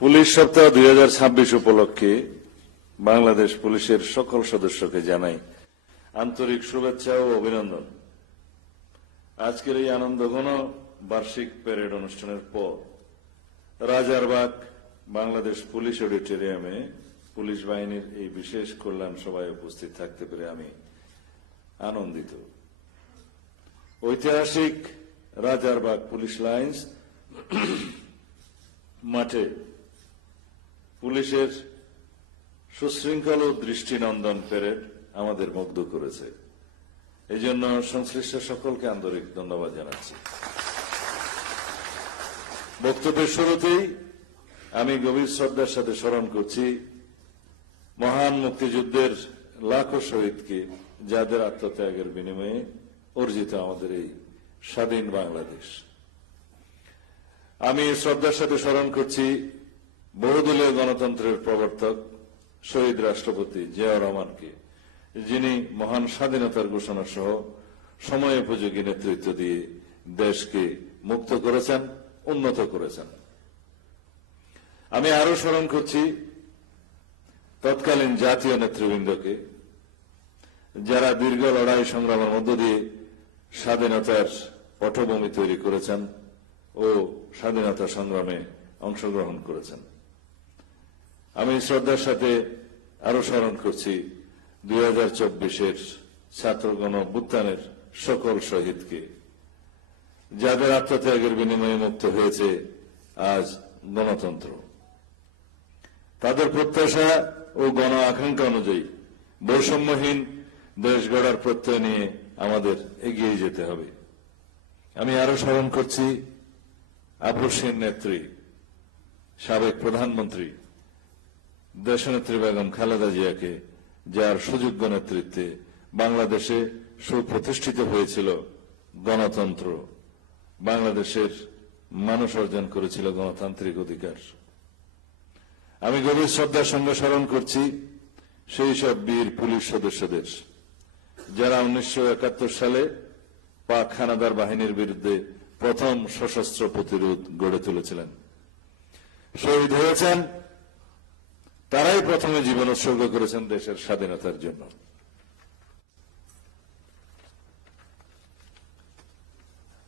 Police সপ্তাহ 2026 উপলক্ষে বাংলাদেশ পুলিশের সকল সদস্যকে জানাই আন্তরিক শুভেচ্ছা ও অভিনন্দন। আজকের এই আনন্দঘন বার্ষিক প্যারেড অনুষ্ঠানের পর রাজারবাগ বাংলাদেশ পুলিশ অডিটোরিয়ামে পুলিশ বাহিনীর এই বিশেষ কল্যাণ সভায় উপস্থিত থাকতে পেরে আমি আনন্দিত। ঐতিহাসিক রাজারবাগ পুলিশ লাইন্স মাঠে পুলিশের সুশৃঙ্খল ও দৃষ্টিনন্দন প্যারেড আমাদের মুগ্ধ করেছে। এই জন্য সংশ্লিষ্ট সকলকে আন্তরিক ধন্যবাদ জানাচ্ছি। বক্তব্যের শুরুতেই আমি গভীর শ্রদ্ধার সাথে স্মরণ করছি মহান মুক্তিযুদ্ধের লাখো শহীদকে, যাদের আত্মত্যাগের বিনিময়ে অর্জিত আমাদের এই স্বাধীন বাংলাদেশ। আমি শ্রদ্ধার সাথে স্মরণ করছি বহুদলীয় গণতন্ত্রের প্রবর্তক শহীদ রাষ্ট্রপতি জিয়াউর রহমানকে, যিনি মহান স্বাধীনতার ঘোষণা সহ সময়োপযোগী নেতৃত্ব দিয়ে দেশকে মুক্ত করেছেন, উন্নত করেছেন। আমি আরো স্মরণ করছি তৎকালীন জাতীয় নেতৃবৃন্দকে, যারা দীর্ঘ লড়াই সংগ্রামের মধ্য দিয়ে স্বাধীনতার পটভূমি তৈরি করেছেন ও স্বাধীনতা সংগ্রামে অংশগ্রহণ করেছেন। আমি শ্রদ্ধার সাথে আরো স্মরণ করছি 2024-এর ছাত্র গণ অভ্যুত্থানের সকল শহীদকে, যাদের আত্মত্যাগের বিনিময়ে মুক্ত হয়েছে আজ গণতন্ত্র। তাদের প্রত্যাশা ও গণ আকাঙ্ক্ষা অনুযায়ী বৈষম্যহীন দেশ গড়ার প্রত্যয় নিয়ে আমাদের এগিয়ে যেতে হবে। আমি আরো স্মরণ করছি আপসহীন নেত্রী, সাবেক প্রধানমন্ত্রী দেশনেত্রী বেগম খালেদা জিয়াকে, যার সুযোগ্য নেতৃত্বে বাংলাদেশে সুপ্রতিষ্ঠিত হয়েছিল গণতন্ত্র, বাংলাদেশের মানুষ অর্জন করেছিল গণতান্ত্রিক অধিকার। আমি গভীর শ্রদ্ধার সঙ্গে স্মরণ করছি সেই সব বীর পুলিশ সদস্যদের, যারা 1971 সালে পাক হানাদার বাহিনীর বিরুদ্ধে প্রথম সশস্ত্র প্রতিরোধ গড়ে তুলেছিলেন, শহীদ হয়েছেন। তারাই প্রথমে জীবন উৎসর্গ করেছেন দেশের স্বাধীনতার জন্য।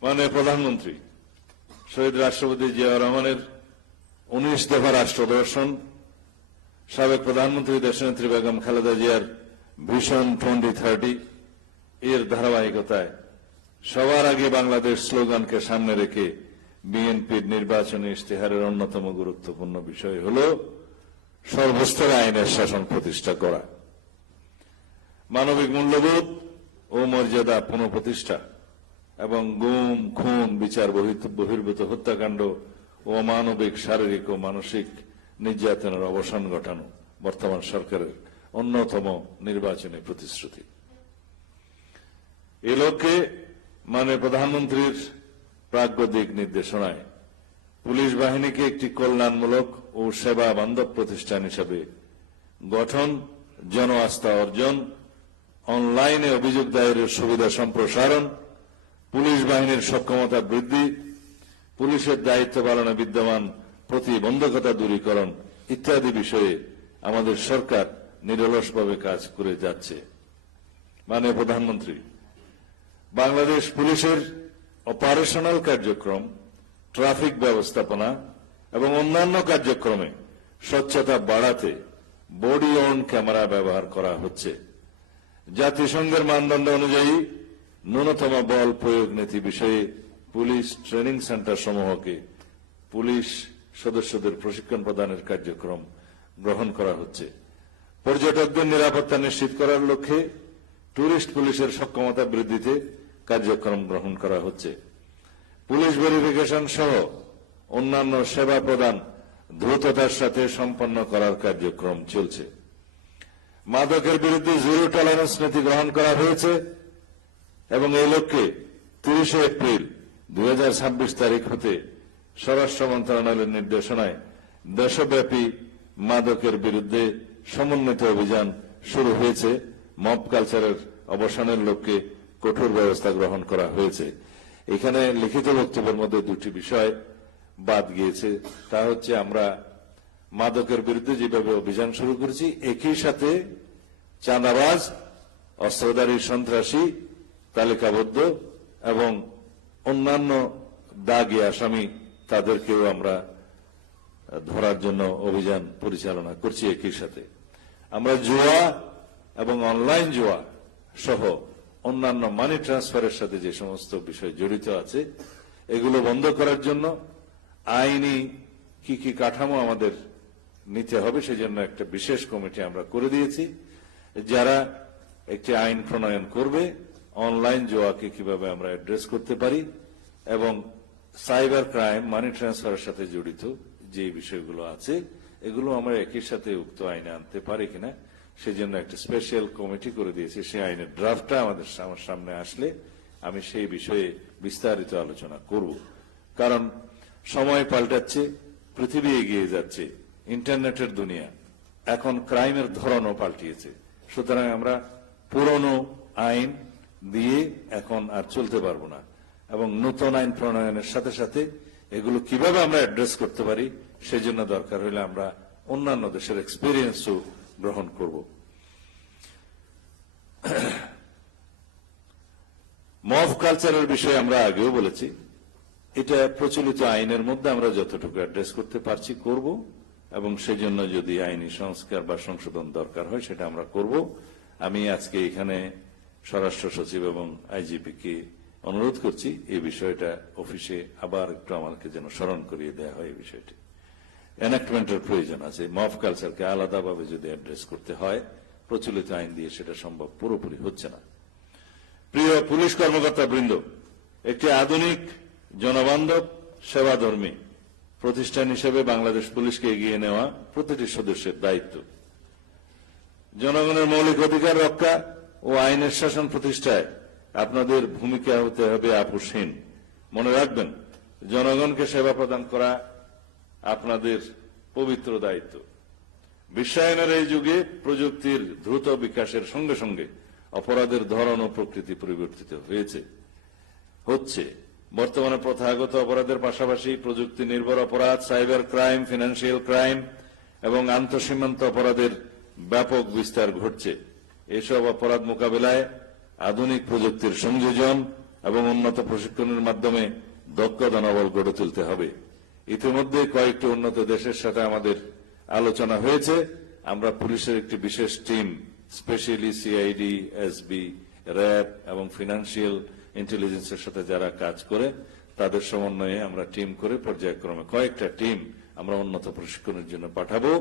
মাননীয় প্রধানমন্ত্রী শহীদ রাষ্ট্রপতি জিয়াউর রহমানের 19 দফা রাষ্ট্র দর্শন, সাবেক প্রধানমন্ত্রী দেশনেত্রী বেগম খালেদা জিয়ার ভিশন 2030 এর ধারাবাহিকতায় সবার আগে বাংলাদেশ স্লোগানকে সামনে রেখে বিএনপির নির্বাচনী ইশতেহারের অন্যতম গুরুত্বপূর্ণ বিষয় হল সর্বস্তরে আইনের শাসন প্রতিষ্ঠা করা, মানবিক মূল্যবোধ ও মর্যাদা পুনঃপ্রতিষ্ঠা এবং গুম, খুন, বিচার বহির্ভূত হত্যাকাণ্ড ও অমানবিক শারীরিক ও মানসিক নির্যাতনের অবসান ঘটানো বর্তমান সরকারের অন্যতম নির্বাচনী প্রতিশ্রুতি। এই লক্ষ্যে মাননীয় প্রধানমন্ত্রীর প্রাজ্ঞদিক নির্দেশনায় পুলিশ বাহিনীকে একটি কল্যাণমূলক ও সেবা বান্ধব প্রতিষ্ঠান হিসেবে গঠন, জন আস্থা অর্জন, অনলাইনে অভিযোগ দায়েরের সুবিধা সম্প্রসারণ, পুলিশ বাহিনীর সক্ষমতা বৃদ্ধি, পুলিশের দায়িত্ব পালনে বিদ্যমান প্রতিবন্ধকতা দূরীকরণ ইত্যাদি বিষয়ে আমাদের সরকার নিরলসভাবে কাজ করে যাচ্ছে। মাননীয় প্রধানমন্ত্রী, বাংলাদেশ পুলিশের অপারেশনাল কার্যক্রম, ট্রাফিক ব্যবস্থাপনা এবং অন্যান্য কার্যক্রমে স্বচ্ছতা বাড়াতে বডি অন ক্যামেরা ব্যবহার করা হচ্ছে। জাতিসংঘের মানদণ্ড অনুযায়ী ন্যূনতম বল প্রয়োগ নীতি বিষয়ে পুলিশ ট্রেনিং সেন্টার সমূহকে পুলিশ সদস্যদের প্রশিক্ষণ প্রদানের কার্যক্রম গ্রহণ করা হচ্ছে। পর্যটকদের নিরাপত্তা নিশ্চিত করার লক্ষ্যে টুরিস্ট পুলিশের সক্ষমতা বৃদ্ধিতে কার্যক্রম গ্রহণ করা হচ্ছে। পুলিশ ভেরিফিকেশন সহ অন্যান্য সেবা প্রদান দ্রুততার সাথে সম্পন্ন করার কার্যক্রম চলছে। মাদকের বিরুদ্ধে জিরো টলারেন্স নীতি গ্রহণ করা হয়েছে এবং এই লক্ষ্যে 30 এপ্রিল 2026 তারিখ হতে স্বরাষ্ট্র মন্ত্রণালয়ের নির্দেশনায় দেশব্যাপী মাদকের বিরুদ্ধে সমন্বিত অভিযান শুরু হয়েছে। মব কালচারের অবসানের লক্ষ্যে কঠোর ব্যবস্থা গ্রহণ করা হয়েছে। এখানে লিখিত বক্তব্যের মধ্যে দুটি বিষয় বাদ গিয়েছে, তা হচ্ছে আমরা মাদকের বিরুদ্ধে যেভাবে অভিযান শুরু করেছি, একই সাথে চাঁদাবাজ, অস্ত্রধারী সন্ত্রাসী, তালিকাবদ্ধ এবং অন্যান্য দাগী আসামি তাদেরকেও আমরা ধরার জন্য অভিযান পরিচালনা করছি। একই সাথে আমরা জুয়া এবং অনলাইন জুয়া সহ অন্যান্য মানি ট্রান্সফারের সাথে যে সমস্ত বিষয় জড়িত আছে এগুলো বন্ধ করার জন্য আইনি কি কাঠামো আমাদের নিতে হবে সেজন্য একটা বিশেষ কমিটি আমরা করে দিয়েছি, যারা একটি আইন প্রণয়ন করবে অনলাইন জুয়াকে কিভাবে আমরা অ্যাড্রেস করতে পারি এবং সাইবার ক্রাইম, মানি ট্রান্সফারের সাথে জড়িত যে বিষয়গুলো আছে এগুলো আমরা একই সাথে উক্ত আইনে আনতে পারি কিনা সেজন্য একটা স্পেশাল কমিটি করে দিয়েছি। সেই আইনের ড্রাফটটা আমার সামনে আসলে আমি সেই বিষয়ে বিস্তারিত আলোচনা করব। কারণ সময় পাল্টাচ্ছে, পৃথিবী এগিয়ে যাচ্ছে, ইন্টারনেটের দুনিয়া, এখন ক্রাইমের ধরনও পাল্টিয়েছে। সুতরাং আমরা পুরনো আইন দিয়ে এখন আর চলতে পারবো না এবং নতুন আইন প্রণয়নের সাথে সাথে এগুলো কিভাবে আমরা অ্যাড্রেস করতে পারি সেজন্য দরকার হলে আমরা অন্যান্য দেশের এক্সপিরিয়েন্সও গ্রহণ করব। মব কালচারের বিষয়ে আমরা আগেও বলেছি, এটা প্রচলিত আইনের মধ্যে আমরা যতটুকু অ্যাড্রেস করতে পারছি করব এবং সেজন্য যদি আইনি সংস্কার বা সংশোধন দরকার হয় সেটা আমরা করব। আমি আজকে এখানে স্বরাষ্ট্র সচিব এবং আইজিপি কে অনুরোধ করছি এই বিষয়টা অফিসে আবার একটু আমাকে যেন স্মরণ করিয়ে দেওয়া হয়। এই বিষয়টি এনাক্টমেন্টের প্রয়োজন আছে। মব কালচারকে আলাদাভাবে যদি অ্যাড্রেস করতে হয় প্রচলিত আইন দিয়ে সেটা সম্ভব পুরোপুরি হচ্ছে না। প্রিয় পুলিশ কর্মকর্তা বৃন্দ, একটি আধুনিক জনবান্ধব সেবাধর্মী প্রতিষ্ঠান হিসেবে বাংলাদেশ পুলিশকে এগিয়ে নেওয়া প্রতিটি সদস্যের দায়িত্ব। জনগণের মৌলিক অধিকার রক্ষা ও আইনের শাসন প্রতিষ্ঠায় আপনাদের ভূমিকা হতে হবে আপোষহীন। মনে রাখবেন, জনগণকে সেবা প্রদান করা আপনাদের পবিত্র দায়িত্ব। বিশ্বায়নের এই যুগে প্রযুক্তির দ্রুত বিকাশের সঙ্গে সঙ্গে অপরাধের ধরন ও প্রকৃতি পরিবর্তিত হচ্ছে। বর্তমানে প্রথাগত অপরাধের পাশাপাশি প্রযুক্তি নির্ভর অপরাধ, সাইবার ক্রাইম, ফিনান্সিয়াল ক্রাইম এবং আন্তঃসীমান্ত অপরাধের ব্যাপক বিস্তার ঘটছে। এসব অপরাধ মোকাবিলায় আধুনিক প্রযুক্তির সংযোজন এবং উন্নত প্রশিক্ষণের মাধ্যমে দক্ষ জনবল গড়ে তুলতে হবে। ইতিমধ্যে কয়েকটি উন্নত দেশের সাথে আমাদের আলোচনা হয়েছে। আমরা পুলিশের একটি বিশেষ team, specially CID, SB, RAB এবং ফিনান্সিয়াল ইন্টেলিজেন্সের সাথে যারা কাজ করে তাদের সমন্বয়ে আমরা টিম করে পর্যায়ক্রমে কয়েকটা টিম আমরা উন্নত প্রশিক্ষণের জন্য পাঠাবো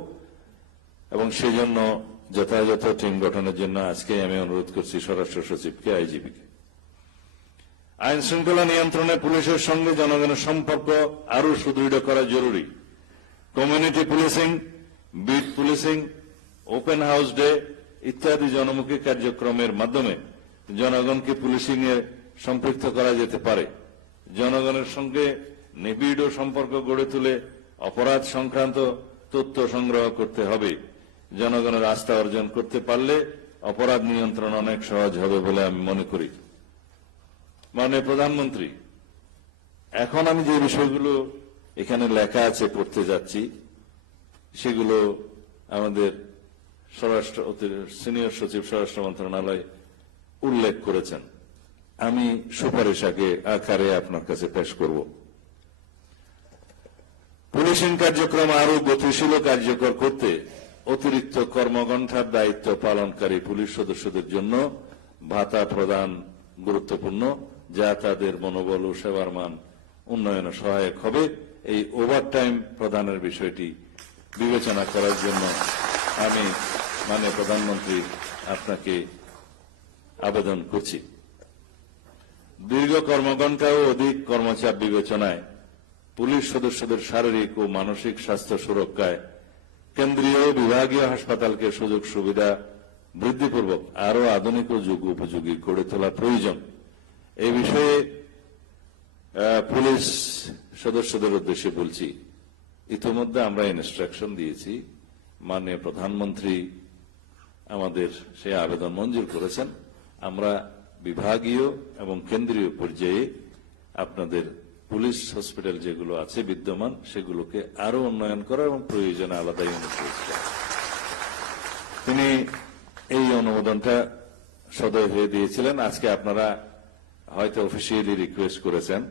এবং সেই জন্য যথাযথ টিম গঠনের জন্য আজকে আমি অনুরোধ করছি স্বরাষ্ট্র সচিবকে, আইজিপিকে। আইন শৃঙ্খলা নিয়ন্ত্রণে পুলিশের সঙ্গে জনগণের সম্পর্ক আরো সুদৃঢ় করা জরুরি। Community policing, bit policing, open house day ইত্যাদি জনমুখী কার্যক্রমের মাধ্যমে জনগণকে পুলিশিং এ সম্পৃক্ত করা যেতে পারে। জনগণের সঙ্গে নিবিড় সম্পর্ক গড়ে তুলে অপরাধ সংক্রান্ত তথ্য সংগ্রহ করতে হবে। জনগণের আস্থা অর্জন করতে পারলে অপরাধ নিয়ন্ত্রণ অনেক সহজ হবে বলে আমি মনে করি। মাননীয় প্রধানমন্ত্রী, এখন আমি যে বিষয়গুলো এখানে লেখা আছে পড়তে যাচ্ছি সেগুলো আমাদের সিনিয়র সচিব স্বরাষ্ট্র মন্ত্রণালয় উল্লেখ করেছেন। আমি সুপারিশ আকারে আপনার কাছে পেশ করব। পুলিশিং কার্যক্রম আরো গতিশীল ও কার্যকর করতে অতিরিক্ত কর্মঘণ্টার দায়িত্ব পালনকারী পুলিশ সদস্যদের জন্য ভাতা প্রদান গুরুত্বপূর্ণ, যা তাদের মনোবল ও সেবার মান উন্নয়নে সহায়ক হবে। এই ওভারটাইম প্রদানের বিষয়টি বিবেচনা করার জন্য আমি মাননীয় প্রধানমন্ত্রী আপনাকে আবেদন করছি। দীর্ঘ কর্মঘণ্টা ও অধিক কর্মচাপ বিবেচনায় পুলিশ সদস্যদের শারীরিক ও মানসিক স্বাস্থ্য সুরক্ষায় কেন্দ্রীয় বিভাগীয় হাসপাতালকে সুযোগ সুবিধা বৃদ্ধিপূর্বক আরো আধুনিক ও যুগ উপযোগী গড়ে তোলা প্রয়োজন। এই বিষয়ে পুলিশ সদস্যদের উদ্দেশ্যে বলছি, ইতিমধ্যে আমরা ইনস্ট্রাকশন দিয়েছি, মাননীয় প্রধানমন্ত্রী আমাদের সেই আবেদন মঞ্জুর করেছেন। আমরা বিভাগীয় এবং কেন্দ্রীয় পর্যায়ে আপনাদের পুলিশ হসপিটাল যেগুলো আছে বিদ্যমান সেগুলোকে আরো উন্নয়ন করা এবং প্রয়োজনে আলাদা ইউনিট করা। তিনি এই অনুমোদনটা সদয় হয়ে দিয়েছিলেন। আজকে আপনারা হয়তো অফিসিয়ালি রিকোয়েস্ট করেছেন,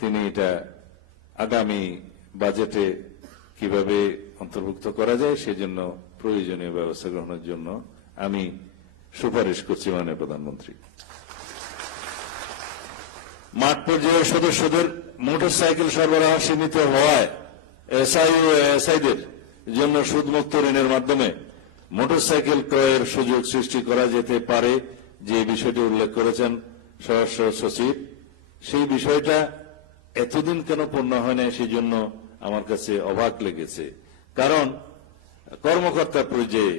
তিনি এটা আগামী বাজেটে কিভাবে অন্তর্ভুক্ত করা যায় সেজন্য প্রয়োজনীয় ব্যবস্থা গ্রহণের জন্য আমি সুপারিশ করছি মাননীয় প্রধানমন্ত্রী। মাঠ পর্যায়ের সদস্যদের মোটরসাইকেল সরবরাহ সীমিত হওয়ায় এসআই ও এএসআইদের জন্য সুদমুক্ত ঋণের মাধ্যমে মোটরসাইকেল ক্রয়ের সুযোগ সৃষ্টি করা যেতে পারে, যে বিষয়টি উল্লেখ করেছেন স্বরাষ্ট্র সচিব। সেই বিষয়টা এতদিন কেন পূর্ণ হয় না সেই জন্য আমার কাছে অবাক লেগেছে। কারণ কর্মকর্তা পর্যায়ে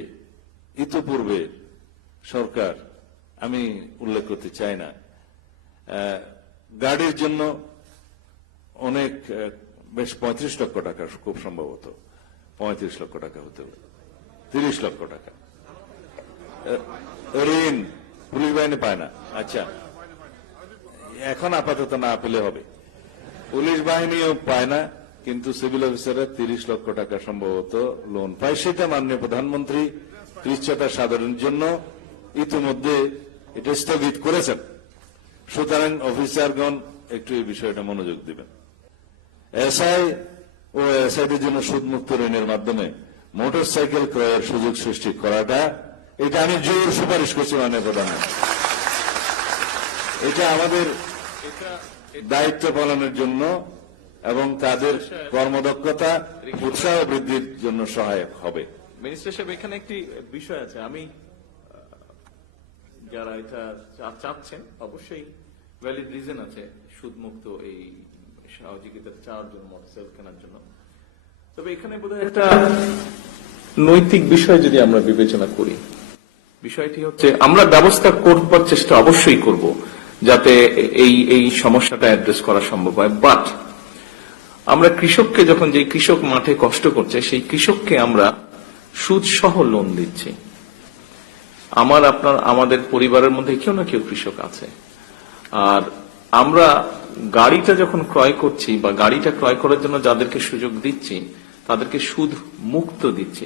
ইতিপূর্বে সরকার, আমি উল্লেখ করতে চাই না, গাড়ির জন্য অনেক বেশ 35 লক্ষ টাকা, খুব সম্ভবত 35 লক্ষ টাকা হতে হবে, 30 লক্ষ টাকা ঋণ পুলিশ বাহিনী পায় না। আচ্ছা, এখন আপাতত না পেলে হবে, পুলিশ বাহিনীও পায় না, কিন্তু সিভিল অফিসাররা 30 লক্ষ টাকা সম্ভবত লোন পায়। সেটা মাননীয় প্রধানমন্ত্রী কৃচ্ছতা সাধারণের জন্য ইতিমধ্যে এটা স্থগিত করেছেন। সুতরাং অফিসারগণ একটু এই বিষয়টা মনোযোগ দিবেন। এসআই ও এসআইদের জন্য সুদমুক্ত ঋণের মাধ্যমে মোটরসাইকেল ক্রয়ের সুযোগ সৃষ্টি করাটা, এটা আমি জোর সুপারিশ করছি মাননীয় প্রধানমন্ত্রী। এটা আমাদের দায়িত্ব পালনের জন্য এবং তাদের কর্মদক্ষতা উৎসাহ বৃদ্ধির জন্য সহায়ক হবে। মিনিস্টার সাহেব, এখানে একটি বিষয় আছে। আমি যারা এটা চাচ্ছেন অবশ্যই ভ্যালিড রিজন আছে সুদমুক্ত এই সহযোগিতা চাওয়ার জন্য, মোটরসাইকেল কেনার জন্য। তবে এখানে বোধহয় একটা নৈতিক বিষয় যদি আমরা বিবেচনা করি, বিষয়টি হচ্ছে আমরা ব্যবস্থা করবার চেষ্টা অবশ্যই করব যাতে এই সমস্যাটা অ্যাড্রেস করা সম্ভব হয়। বাট আমরা কৃষককে, যখন যে কৃষক মাঠে কষ্ট করছে সেই কৃষককে আমরা সুদ সহ লোন দিচ্ছি। আমাদের পরিবারের মধ্যে কেউ না কেউ কৃষক আছে, আর আমরা গাড়িটা যখন ক্রয় করছি বা গাড়িটা ক্রয় করার জন্য যাদেরকে সুযোগ দিচ্ছি তাদেরকে সুদ মুক্ত দিচ্ছি।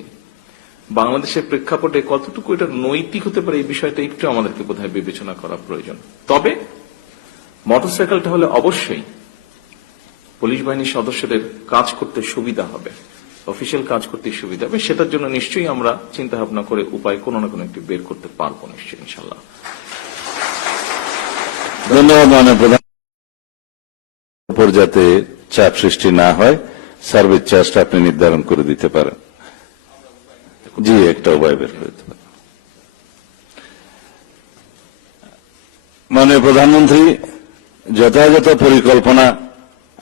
বাংলাদেশের প্রেক্ষাপটে কতটুকু এটা নৈতিক হতে পারে এই বিষয়টা একটু আমাদেরকে বোধহয় বিবেচনা করা প্রয়োজন। তবে মোটরসাইকেলটা হলে অবশ্যই পুলিশ বাহিনীর সদস্যদের কাজ করতে সুবিধা হবে, অফিসিয়াল কাজ করতে সুবিধা হবে। সেটার জন্য নিশ্চয়ই আমরা চিন্তা ভাবনা করে উপায় কোনো না কোনো একটি বের করতে পারবো নিশ্চয়ই, ইনশাল্লাহ। ধন্যবাদ মাননীয় প্রধান। উপর যাতে চাপ সৃষ্টি না হয় সার্ভিস চার্জটা আপনি নির্ধারণ করে দিতে পারেন। জি, একটা উপায় বের করে দিতে পারেন। মাননীয় প্রধানমন্ত্রী যথাযথ পরিকল্পনা,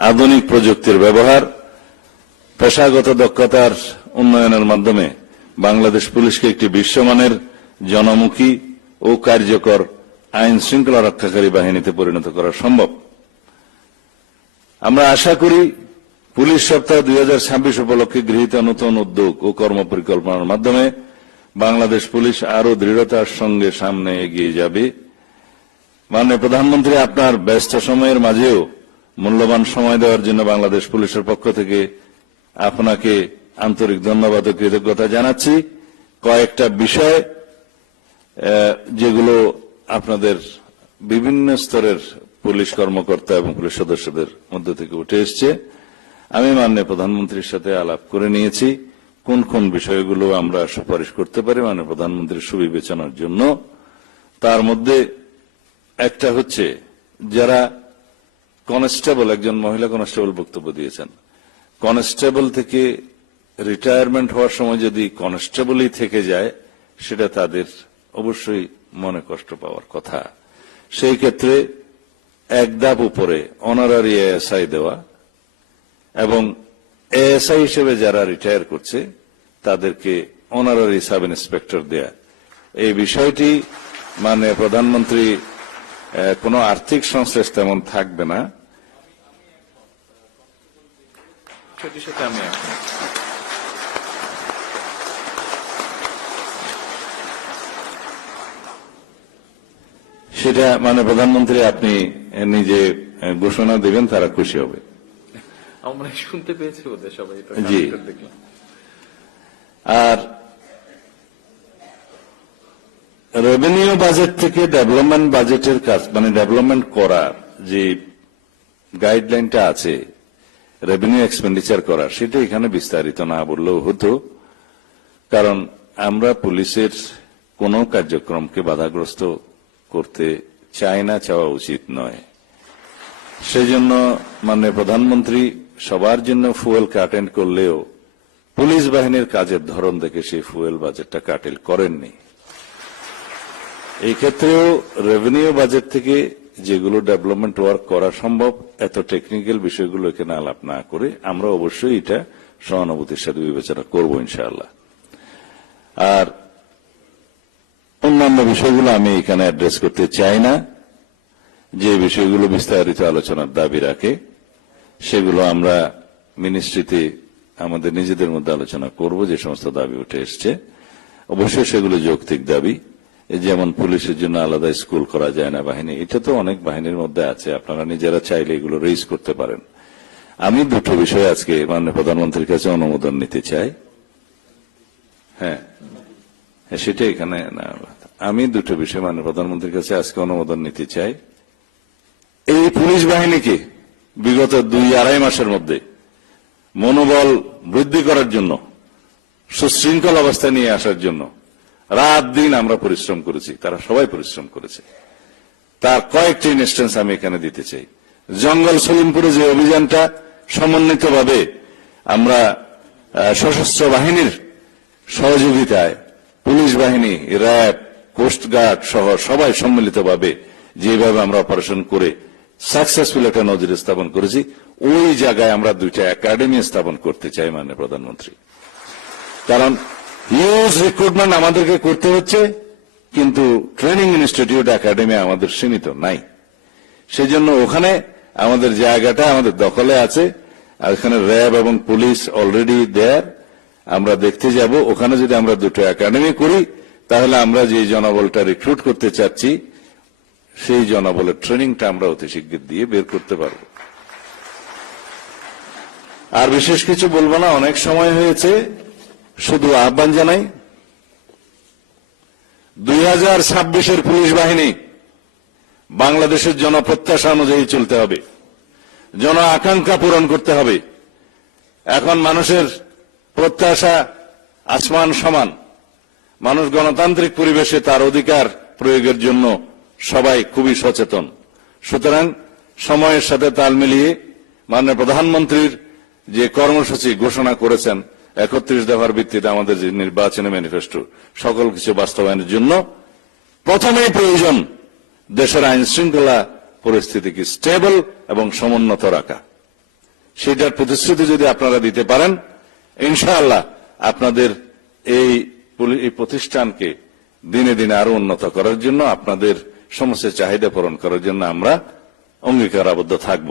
আধুনিক প্রযুক্তির ব্যবহার, পেশাগত দক্ষতার উন্নয়নের মাধ্যমে বাংলাদেশ পুলিশকে একটি বিশ্বমানের জনমুখী ও কার্যকর আইন শৃঙ্খলা রক্ষাকারী বাহিনীতে পরিণত করা সম্ভব। আমরা আশা করি পুলিশ সপ্তাহ 2026 উপলক্ষে গৃহীত নতুন উদ্যোগ ও কর্মপরিকল্পনার মাধ্যমে বাংলাদেশ পুলিশ আরো দৃঢ়তার সঙ্গে সামনে এগিয়ে যাবে। মাননীয় প্রধানমন্ত্রী, আপনার ব্যস্ত সময়ের মাঝেও মূল্যবান সময় দেওয়ার জন্য বাংলাদেশ পুলিশের পক্ষ থেকে আপনাকে আন্তরিক ধন্যবাদ ও কৃতজ্ঞতা জানাচ্ছি। কয়েকটা বিষয় যেগুলো আপনাদের বিভিন্ন স্তরের পুলিশ কর্মকর্তা এবং পুলিশ সদস্যদের মধ্য থেকে উঠে এসছে, আমি মাননীয় প্রধানমন্ত্রীর সাথে আলাপ করে নিয়েছি কোন কোন বিষয়গুলো আমরা সুপারিশ করতে পারি মাননীয় প্রধানমন্ত্রীর সুবিবেচনার জন্য। তার মধ্যে একটা হচ্ছে, যারা কনস্টেবল, একজন মহিলা কনস্টেবল বক্তব্য দিয়েছেন, কনস্টেবল থেকে রিটায়ারমেন্ট হওয়ার সময় যদি কনস্টেবলই থেকে যায় সেটা তাদের অবশ্যই মনে কষ্ট পাওয়ার কথা। সেই ক্ষেত্রে এক ধাপ উপরে অনারারি এএসআই দেওয়া এবং এএসআই হিসেবে যারা রিটায়ার করছে তাদেরকে অনারারি সাব ইন্সপেক্টর দেয়া, এই বিষয়টি মাননীয় প্রধানমন্ত্রী কোনো আর্থিক সংশ্লেষ তেমন থাকবে না। সেটা মাননীয় প্রধানমন্ত্রী আপনি নিজে ঘোষণা দেবেন তারা খুশি হবে। আমরা শুনতে পেয়েছি ওদের সবাই এটা জি। দেখলাম। আর রেভিনিউ বাজেট থেকে ডেভেলপমেন্ট বাজেটের কাজ মানে ডেভেলপমেন্ট করার যে গাইডলাইনটা আছে রেভিনিউ এক্সপেন্ডিচার করার, সেটা এখানে বিস্তারিত না বললেও হতো, কারণ আমরা পুলিশের কোন কার্যক্রমকে বাধাগ্রস্ত করতে চাই না, চাওয়া উচিত নয়। সেজন্য মাননীয় প্রধানমন্ত্রী সবার জন্য ফুয়েল কাটেন করলেও পুলিশ বাহিনীর কাজের ধরন দেখে সেই ফুয়েল বাজেটটা কাটেল করেননি। এই ক্ষেত্রেও রেভিনিউ বাজেট থেকে যেগুলো ডেভেলপমেন্ট ওয়ার্ক করা সম্ভব, এত টেকনিক্যাল বিষয়গুলো এখানে আলাপ না করে আমরা অবশ্যই এটা সহানুভূতির সাথে বিবেচনা করব ইনশাআল্লাহ। আর অন্যান্য বিষয়গুলো আমি এখানে অ্যাড্রেস করতে চাই না, যে বিষয়গুলো বিস্তারিত আলোচনার দাবি রাখে সেগুলো আমরা মিনিস্ট্রিতে আমাদের নিজেদের মধ্যে আলোচনা করব। যে সমস্ত দাবি উঠে এসছে অবশ্যই সেগুলো যৌক্তিক দাবি, যেমন পুলিশের জন্য আলাদা স্কুল করা যায় না বাহিনী, এটা তো অনেক বাহিনীর মধ্যে আছে, আপনারা নিজেরা চাইলে এগুলো রেইজ করতে পারেন। আমি দুটো বিষয় আজকে মাননীয় প্রধানমন্ত্রীর কাছে অনুমোদন নিতে চাই। হ্যাঁ, সেটা এখানে না, আমি দুটো বিষয় মাননীয় প্রধানমন্ত্রীর কাছে আজকে অনুমোদন নিতে চাই। এই পুলিশ বাহিনীকে বিগত 2-2.5 মাসের মধ্যে মনোবল বৃদ্ধি করার জন্য, সুশৃঙ্খল অবস্থায় নিয়ে আসার জন্য রাত দিন আমরা পরিশ্রম করেছি, তারা সবাই পরিশ্রম করেছে। তার কয়েকটি ইনস্ট্যান্স আমি এখানে দিতে চাই। জঙ্গল সলিমপুরে যে অভিযানটা সমন্বিতভাবে আমরা সশস্ত্র বাহিনীর সহযোগিতায় পুলিশ বাহিনী, র্যাব, কোস্টগার্ড সহ সবাই সম্মিলিতভাবে যেভাবে আমরা অপারেশন করে সাকসেসফুল একটা নজির স্থাপন করেছি, ওই জায়গায় আমরা 2টা একাডেমি স্থাপন করতে চাই মাননীয় প্রধানমন্ত্রী। কারণ হিউজ রিক্রুটমেন্ট আমাদেরকে করতে হচ্ছে, কিন্তু ট্রেনিং ইনস্টিটিউট একাডেমি আমাদের সীমিত নাই। সেজন্য ওখানে আমাদের জায়গাটা আমাদের দখলে আছে, আর এখানে র্যাব এবং পুলিশ অলরেডি দেয়ার। আমরা দেখতে যাব, ওখানে যদি আমরা 2টো একাডেমি করি তাহলে আমরা যে জনবলটা রিক্রুট করতে চাচ্ছি সেই জনবলের ট্রেনিংটা আমরা অতি শীঘ্র দিয়ে বের করতে পারব। আর বিশেষ কিছু বলবো না, অনেক সময় হয়েছে। শুধু আহ্বান জানাই, 2026-এর পুলিশ বাহিনী বাংলাদেশের জনপ্রত্যাশা অনুযায়ী চলতে হবে, জন আকাঙ্ক্ষা পূরণ করতে হবে। এখন মানুষের প্রত্যাশা আসমান সমান, মানুষ গণতান্ত্রিক পরিবেশে তার অধিকার প্রয়োগের জন্য সবাই খুবই সচেতন। সুতরাং সময়ের সাথে তাল মিলিয়ে মাননীয় প্রধানমন্ত্রীর যে কর্মসূচি ঘোষণা করেছেন 31 দফার ভিত্তিতে আমাদের যে নির্বাচনী ম্যানিফেস্টো, সকল কিছু বাস্তবায়নের জন্য প্রথমেই প্রয়োজন দেশের আইন শৃঙ্খলা পরিস্থিতিকে স্টেবল এবং সমুন্নত রাখা। সেটার প্রতিশ্রুতি যদি আপনারা দিতে পারেন, ইনশাআল্লাহ আপনাদের এই প্রতিষ্ঠানকে দিনে দিনে আরো উন্নত করার জন্য, আপনাদের সমস্ত চাহিদা পূরণ করার জন্য আমরা অঙ্গীকারাবদ্ধ থাকব।